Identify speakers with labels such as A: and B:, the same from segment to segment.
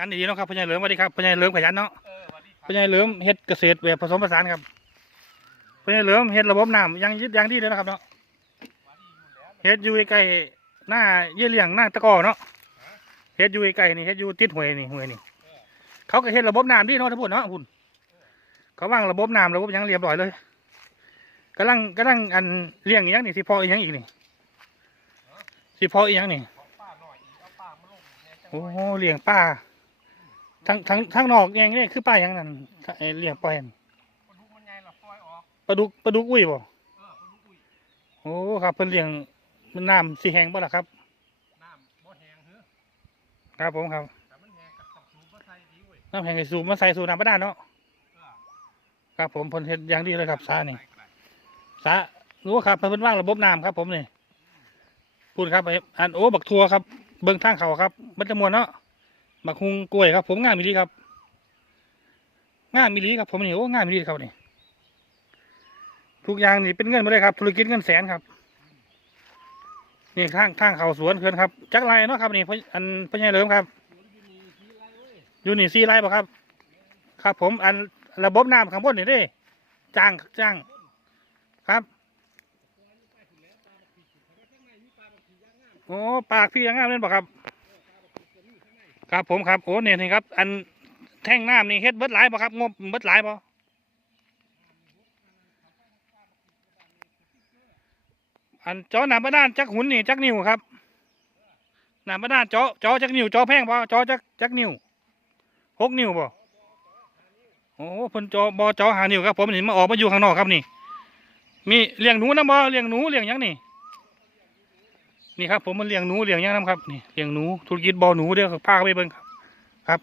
A: ยันดีเนาะครับพญายเหลิมสวัสดีครับพญายเหลิมขยันเนาะ
B: เออสวัสดี
A: พญายเหลิมเฮ็ดเกษตรแบบผสมผสานครับพญายเหลิมเฮ็ดระบบน้ำยังยึดยังดีเลยนะครับเนาะเฮ็ดอยู่ใกล้ๆหน้าเยี่ยเลียงหน้าตะกอเนาะเฮ็ดอยู่ใกล้ๆนี่เฮ็ดอยู่ติดห้วยนี่ห้วยนี่ เขาก็เฮ็ดระบบน้ำดีเนาะท่านพูดเนาะคุณเขาวางระบบน้ำระบบหยังเรียบร้อยเลยกำลังกำลังอันเลี้ยงอีหยังนี่สิพออีหยังอีกนี่สิพออีหยังนี่
B: ของป้าหน่อยอีกเอาป้ามาลงแน่จัง
A: โอ้
B: หวะ
A: โหเลี้ยงปลา ทั้งทั้งทั้งนอกแยงนี่คือปลาอย่างนั้นไอ้เลี้ยงปล่อยนั่น
B: ปลาดุกมันไงล่ะปล่อยออก
A: ปลาดุกปลาดุกอุ้ยบ่
B: เออปลาดุกอุ้ย
A: โอ้ครับเพิ่นเลี้ยงมันน้ำสีแห้งบ่ล่ะครับ
B: น้ำบ่แห้งเฮ้อ
A: ครับผมครับ
B: แต่มันแห้งกับต้องสูบมาใส่ดีเว้ย
A: น้ำแห้งให้สูบมาใส่สู่น้ำบาดาลเนาะ
B: เออ
A: ครับผมเพิ่นเฮ็ดอย่างดีเลยครับสานี่
B: ไกล
A: สารู้ครับเพิ่นวางระบบน้ำครับ ผมนี่พูดครับไอ้อันโอ้บักทัวครับ เบิ่งทางเขาครับมันจะมวนเนาะ บักฮุงกล้วยครับ ผมงามมิลีครับงามมิลีครับผมนี่โอ้งามมิลีครับนี่ทุกอย่างนี่เป็นเงินหมาเลยครับ ธุรกิจเงินแสนครับนี่ทางทางเขาสวนเพื่อนครับจักไรเนาะครับนี่อันพ่อใหญ่เลิมครับอยู่นี่ซีไรบ่ครับ ครับ ผมอันระบบน้ำข้างบนนี่ด้จ้างจ้างครับโอ้ปากพี่ยังงามเล่นบ่ครับ ครับผมครับโอ้เนี่ยนี่ครับ อันแท่งน้ำนี่เฮ็ดเบิดหลายบ่ะครับงบเบิดหลายบ่ะอันจอหน้ำบาดานจักหุ่นนี่จักนิ้วครับหน้ำบาดานจอจอจักนิ้วจอแพงบ่ะจอจักจักนิ้วหกนิ้วบ่ะโอ้เพิ่นจอบอจอหานิ้วครับผมนี่มาออกมาอยู่ข้างนอกครับนี่ มีเลี้ยงหนูนะบ่เลี้ยงหนูเลี้ยงยังนี่ นี่ครับผมมันเลี้ยงหนูเลี้ยงยังนํครับนี่เลี้ยงหนูธุรกิจบ่อหนูเด้อพาไปเบิ่งครับครับ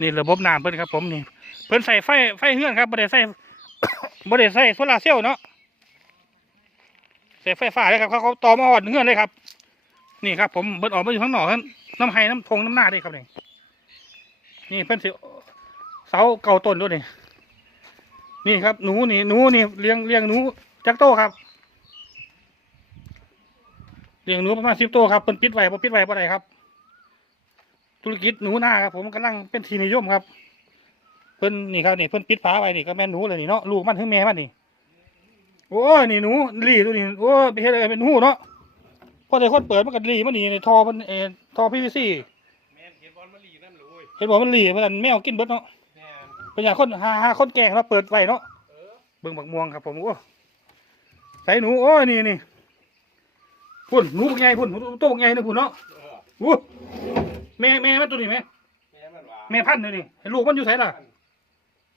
A: นี่ระบบน้ำเพิ่นครับ ผมนี่เพิ่นใส่ไฟไฟเฮือนครับบ่ได้ใส่บ่ได้ใส่โซลาร์เซลล์เนาะใส่ไฟฟ้าเลยครับเขาเขาต่อมาหอดเฮือนเลยครับ นี่ครับ ผมเบิดออกมาอยู่ข้างนอกครับน้ำไห้น้ำทงน้ำหน้าเด้ครับนี่นี่เพิ่นสิเสาเก่าต้นด้วยนี่นี่ครับหนูนี่หนูนี่เลี้ยงเลี้ยงหนูจักโตครับ ลี้ยงหนูประมาณสิบตัวครับเพิ่นปิดไว้บ่ปิดไว้บ่ได้ครับ ธุรกิจหนูนาครับผมกำลังเป็นที่นิยมครับ เพิ่นนี่ครับนี่เพิ่นปิดฝาไว้นี่ก็แม่นหนูเลยนี่เนาะลูกมันถึงแม่มันนี่โอ้ยนี่หนูลีตัวนี้โอ้ยไปเฮ็ดอะไรเป็นหูเนาะพอแต่คนเปิดมันก็ลีมันนี่ในท่อมันเออท่อพีวีซี
B: แม่นเห็นบอลมาลีนั่นเลย
A: เห็นบอกมันลีมันแมวกินเบิดเนาะ
B: แม่น
A: เป็นอย่างคนหาหาคนแกล้งเนาะเปิดไว้เนาะ
B: เออ
A: เบิ่งบักม่วงครับผมโอ้ใส่หนูโอ้ยนี่นี่ พุ่นหนูบักใหญ่พุ่นหนูตัวบักใหญ่นี่พุ่นเนาะ
B: เออ
A: โอ้แม่แม่มันตัวนี้แม่
B: แม่มันว่า
A: แม่พันธุ์นี่นี่ให้ลูกมันอยู่ไสล่ะ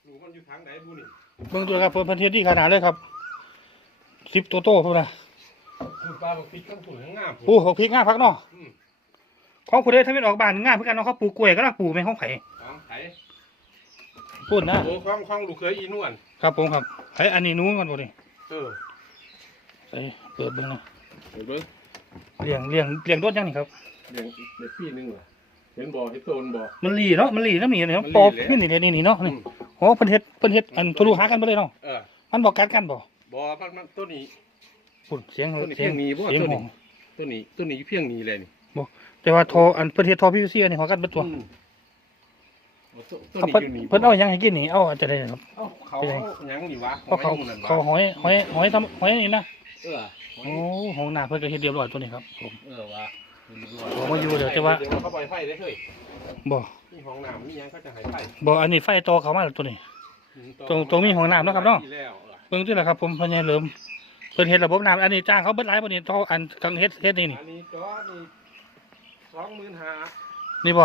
B: หนูมันอยู่ทางไหนบุนี่
A: เบิ่งตัวครับเพิ่นเพิ่นเฮ็ดดีขนาดเลยครับสิบตัวโตพุ่นน่ะ
B: คุณป้าบอกพริกทั้งถุงทั้งงาม
A: โอ้หกพริกง่าพักเนาะ
B: อืม
A: ของผู้ใดทำเป็นออกบ้านง่าเพื่อกันเนาะเขาปลูกกล้วยก็น่าปลูกแม่งของไผ
B: ของไผ่
A: พูดนะ
B: โอ้ของของลูกเคยอีนวล
A: ครับผมครับไผอันนี้หนู้กันบ่นี่
B: เออ
A: ใส่เปิดเบิ่งนะ
B: เห็นเบิ่ง
A: เลี้ยงเลี้ยงเลี้ยงโดดยังนี่ครับ
B: เด็กเด็กปีหนึงเหรอเห็นบ่เห็นโตนบ่
A: มันหลีเนาะมันหลีน้ำหนีเนาะ
B: มันหลี
A: ปอบ
B: แหละ
A: นี่นี่นี่นี่เนาะนี่
B: อืม
A: โอ้เพิ่นเฮ็ดเพิ่นเฮ็ดอันทะลุหากันบ่เลยเนาะ
B: เออ
A: มันบ่กัดกันบ่
B: บ่มันมันตัวนี้
A: พุ่นเสียง
B: ตัวนี้
A: เสียง
B: เพียงมีบ่
A: เสียง
B: ตัว
A: ข
B: นี้
A: อง
B: ตัวนี้ตัวนี้เพียงนี้เลยนี่
A: แต่ว่าทออันเพิ่นเฮ็ดทอ PVC อันนี้เขากันเบิดตัว
B: อืมโอ้ตัวตัว
A: เขา
B: นี้
A: เพิ่น
B: อยู่นี่
A: เพิ่นเอาหยังให้กินนี่เอาอันจะได้ครับ
B: เอ้าเขา
A: เป็นไง
B: เอาหยังนี่วะ
A: เขาเขา
B: หอยนั่นวะ
A: เขาหอยหอยหอยทำหอยนี่นะ
B: เออหอย
A: โอ้ห้องน้ำเพิ่นก็เฮ็ดเรียบร้อยตัวนี้ครับผม
B: เออวะ
A: ผมมาอยู่เดี๋ยวจะว่า
B: เดี๋ยวเขาปล่อยไฟได้เฮ้ย
A: บ่
B: นี่ห้องน้ำนี่ยังเขาจะให้ไฟ
A: บ่อันนี้ไฟต่อเข้ามาแล้วตัวนี้
B: อืม
A: ตรงตรงมีห้องน้ำเนาะครับเนาะ
B: ที่แล้วเออ
A: เบิ่งที่ละครับผมพญาเหลิมเพิ่นเฮ็ดระบบน้ำอันนี้จ้างเขาเบิดหลายบ่นี่ทออันกังเฮ็ดเฮ็ดนี่นี่
B: อันนี้จอนี่สองหมื่นห้า
A: นี่บ่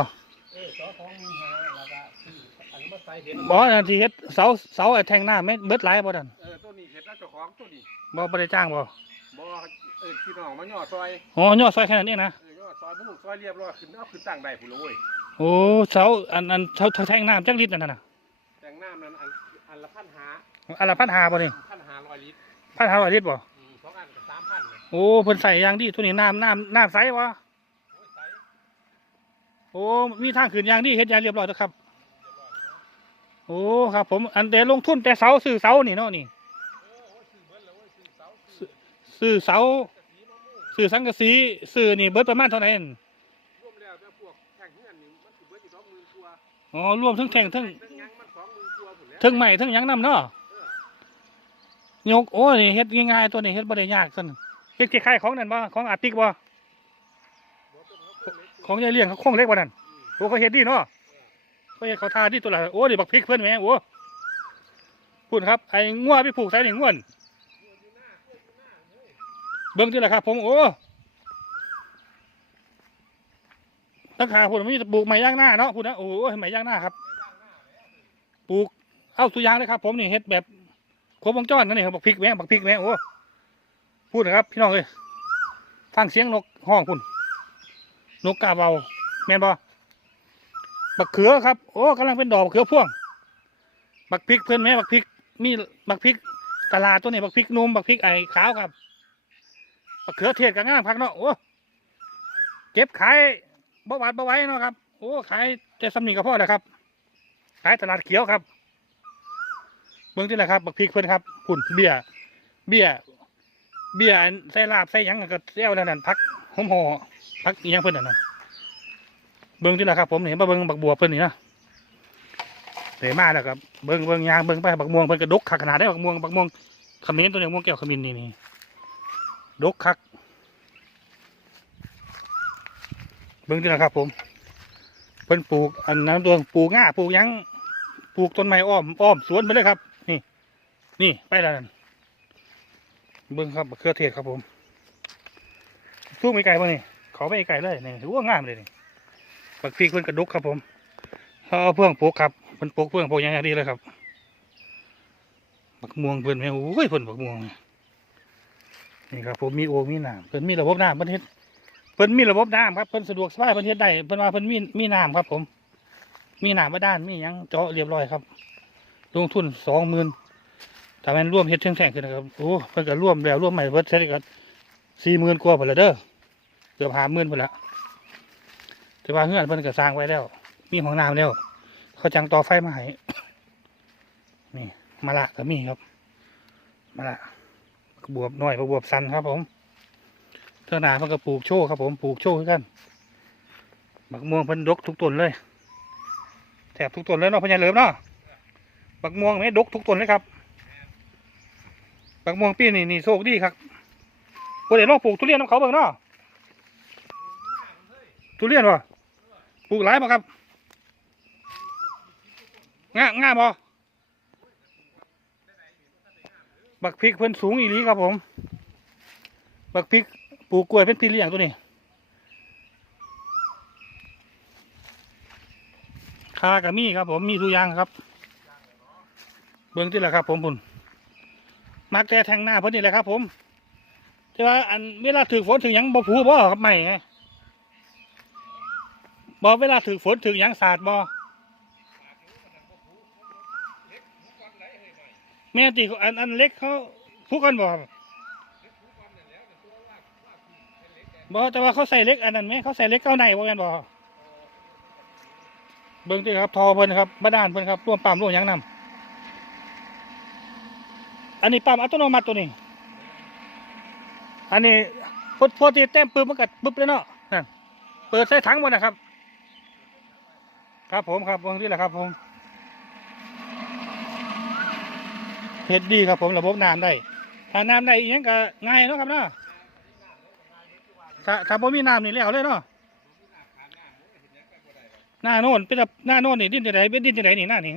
B: เออจอสองหมื่นห้าแล้วก็ซื้ออันนี้มาใส่เห็น
A: บ่อันที่เฮ็ดเสาเสาไอ้แทงน้ำแม่นเบิดหลายบ่นั่
B: น แล้วเจ้าของตัวนี้
A: บ่บ่ได้จ้างบ่
B: บ่เออพี่น้องมาย่อซอย
A: อ๋อย่อซอยแค่นั้นเองนะ
B: เออย่อซอยบุ้งซอยเรียบร้อยขึ้นเอาขึ้นตั้งได้ผู้ละเว้ย
A: โอ้เสาอันอันเสาเสาแทงน้ำจักลิตรนั่นน่ะ
B: แต่งน้ำนั้นอันอันละพันหา
A: อันละพันหาบ่นี่
B: พันหาร้อยลิตร
A: พันหาร้อยลิตรบ่
B: อืมสองอันกับสามพันเลย
A: โอ้เพิ่นใส่อย่างดีตัวนี้น้ำน้ำน้ำใสบ่
B: โอ้ยใส่
A: โอ้มีทางขึ้นอย่างดีเฮ็ดอย่างเรียบร้อยแล้วครับ โอ้ครับผมอันแต่ลงทุนแต่เสาซื้อเสานี่เนาะนี่
B: เออโอ้ยซื้อเบิดแล้วเว้ย ซื้อเสาซื้อ
A: ซื้อเสา
B: กระสีมะม่วง
A: ซื้อสังกะสีซื้อนี่เบิดประมาณเท่าไหร่นั่น
B: รวมแล้วแต่พวกแข่งเงินนี่มันสิเบิดอยู่สองหมื่นกว่า
A: อ๋อรวมทั้งแท่งทั้ง
B: เรื่องยังมันสองหมื่นกว่าผุนแล้ว
A: ทั้งใหม่ทั้งหยังนำเนาะ
B: เออย
A: กโอ้นี่เฮ็ดง่ายๆตัวนี้เฮ็ดบ่ได้ยากซั่นเฮ็ดคล้ายๆของนั่นบ่ของอาร์ติกบ่
B: บอกเป็นเขาคนเล็ก
A: ของยายเลี้ยงเขาโค้งเล็กบ่นั่นโอ้เขาเฮ็ดดีเนาะเขาเฮ็ดเขาทาดีตัวละโอ้นี่บักพริกเพิ่นแหมโอ้พูดครับไอ้งัวไปผูกใส่นี่ง่วนเบิ่งที่ละครับ ผมโอ้ตั้งขาพูดมีปลูกไม้ย่างหน้าเนาะพูดนะโอ้ยไม้ย่างหน้าครับ ปลูกเอาสุยางเลยครับ ผมนี่เฮ็ดแบบครบวงจรนั่นนี่ครับบักพริกแหมบักพริกแหมโอ้พูดนะครับ พี่น้องเอ้ยฟังเสียงนกห้องพุ่นกกาเบาแม่นบ่บักเขือครับโอ้กำลังเป็นดอกบักเขือพ่วง บักพริกเพื่อนแม่บักพริกมีบักพริกกะลาตัวนี้บักพริกนุ่มบักพริกไอ้ขาวครับ เขือเทศกับงามพักเนาะโอ้เก็บขายบ่หวาดบ่ไหว้เนาะครับโอ้ขายแต่สำนีกับพ่อแหละครับ ขายตลาดเขียวครับเบิ่งที่แหละครับบักพริกเพื่อนครับคุณเบี้ยเบี้ยเบี้ยใส่ลาบใส่ยังก็เซลนั่นนั่นพักหอมห่อพักหยังเพิ่อนนั่นน่ะเบิ่งที่ละครับ ผมเห็นมาเบิ่งบักบัวเพิ่นนี่นะเดี๋ยวมาแล้วครับเบิ่งเบิ่งยางเบิ่งไปบักม่วงเพิ่นก็ดกคักขนาดได้บักม่วงบักม่วงขมิ้นตัวนี้ม่วงแก้วขมิ้นนี่นี่ ดกคัก เบิ่งที่ละครับผม เพิ่นปลูกอันนั้นตัวปลูกง่าปลูกยังปลูกต้นไม้อ้อมอ้อมสวนไปเลยครับ นี่ นี่ไปแล้วนั่นเบิ่งครับบักเขือเทศครับผมสู้ไม่ไกลป่ะนี่ขาไม่ไกลเลยนี่ถือว่างามเลยนี่บักพริกเพิ่นกระดุกครับผมเขาเอาเพื่องปลูกครับเพิ่นปลูกเพื่องปลูกยังไงดีเลยครับบักม่วงเพิ่นแม่โอ้ยเพิ่นบักม่วง นี่ครับผมมีโอ่งมีน้ำเพิ่นมีระบบน้ำเพิ่นเฮ็ดเพิ่นมีระบบน้ำครับเพิ่นสะดวกสบายเพิ่นเฮ็ดได้เพิ่นว่าเพิ่นมีมีน้ำครับ ผม มีน้ำมาด้านมีหยังเจาะเรียบร้อยครับ ลงทุนสองหมื่นถ้าแมันร่วมเฮ็ดเท่งแท่งขึ้นนะครับโอ้เพิ่นก็ร่วมแล้วร่วมใหม่เพิ่นเสร็จก็สี่หมื่นกว่าพุ่นละเด้อเกือบหาหมื่นพุ่นละแต่ว่าเฮือนเพิ่นก็สร้างไว้แล้ว มีห้องน้ำแล้ว เขาจังต่อไฟมาให้นี่มะละก็มีครับมะละ บวบน้อยบวบสันครับ ผมเท่าหนาเพิ่นก็ปลูกโชว์ครับ ผมปลูกโชว์คือกันบักม่วงเพิ่นดกทุกต้นเลยแถบทุกต้นเลยเนาะพญาเหลิมเนาะบักม่วงไม่ดกทุกต้นเลยครับบักม่วงปีนี่นี่โชคดีครับบ่ได้ลองปลูกทุเรียนน้ำเขาเบิ่งเนาะทุเรียนวะปลูกหลายป่ครับง่าง่าบ่ บักพริกเพิ่นสูงอีหลีครับผม บักพริกปลูกกล้วยเป็นปีเลี้ยงตัวนี้คากับมีครับผมมีทุกอย่างครับ เบื้องที่แหละครับ ผมพุ่นมักแต่แทงหน้าเพิ่นนี่แหละครับ ผมแต่ว่าอันเวลาถือฝนถึงยังบ่ผูบ่ครับไม่ไงบอเวลาถือฝนถือยังสาดบ่ แม่ตีอันอันเล็กเขาพูกันบครับบอแต่ว่าเขาใส่เล็กอันนั้นไหมเขาใส่เล็กเก้าในบ่กันบอเบิ่งที่ครับทอเพิ่นครับบ้านเพิ่นครับร่วมปั๊มร่วมยังนำอันนี้ปั๊มอัตโนมัติตัวนี้ อันนี้พอพอตีเต็มปึ๊บมันก็ปึ๊บเลยเนาะนั่นเปิดใส่ถังหมดนะครับ ครับผมครับวงที่แหละครับผม เฮ็ดดีครับผมระบบน้ำได้ ถ้าน้ำได้อีกยังก็ง่ายเนาะครับเนาะถ้าถ้าบ่มีน้ำนี่แล้วเลยเนาะหน้าโน่นเป็นหน้าโน่นนี่ดินจะไหนเป็นดินจะไหนนี่หน้าหนี่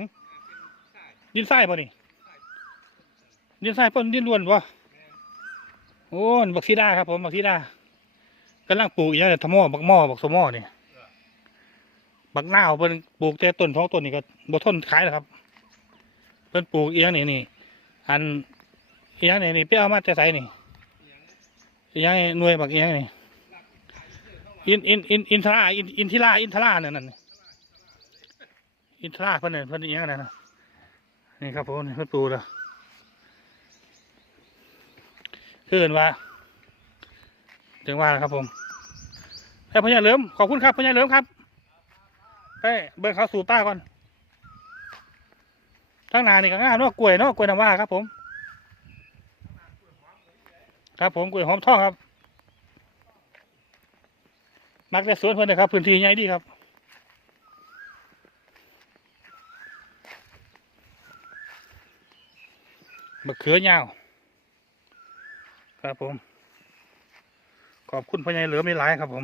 A: ดินทรายป่ะนี่ดินทรายเพิ่นดินล้วนวะโอ้บักซีดาครับผมบักซีดากำลังปลูกอีกอย่างทมอบักหม้อบักสมอนี่บักนาวเพิ่นปลูกแต่ต้นท้องต้นนี่ก็บ่ทนขายแล้วครับเพิ่นปลูกเอียงนี่นี่ อันเอียงนี่นี่ไปเอามาแต่ไสนี่เอียงหน่วยบักเอียงนี่อินอินอินอินทราอินอินทิราอินทราเนั่นนั่นอินทราเพิ่นน่ะเพิ่นเอียงนั่นน่ะนี่ครับผมนี่เพิ่นปลูกแล้วคือเอิ้นว่าถึงว่าแล้วครับผมให้พญาเหลิมขอบคุณครับพญาเหลิมครับไปเบิ่งเขาสู่ป้าก่อน ทั้งนานี่ก็งาเนาะกล้วยเนาะกล้วยน้ำว้าครับ ผม ครับผมกล้วยหอมทองครับมักแต่สวนเพื่อนนะครับพื้นที่ใหญ่ดีครับมะเขือยาว ครับผม ขอบคุณพ่อใหญ่เหลือไม่หลายครับผม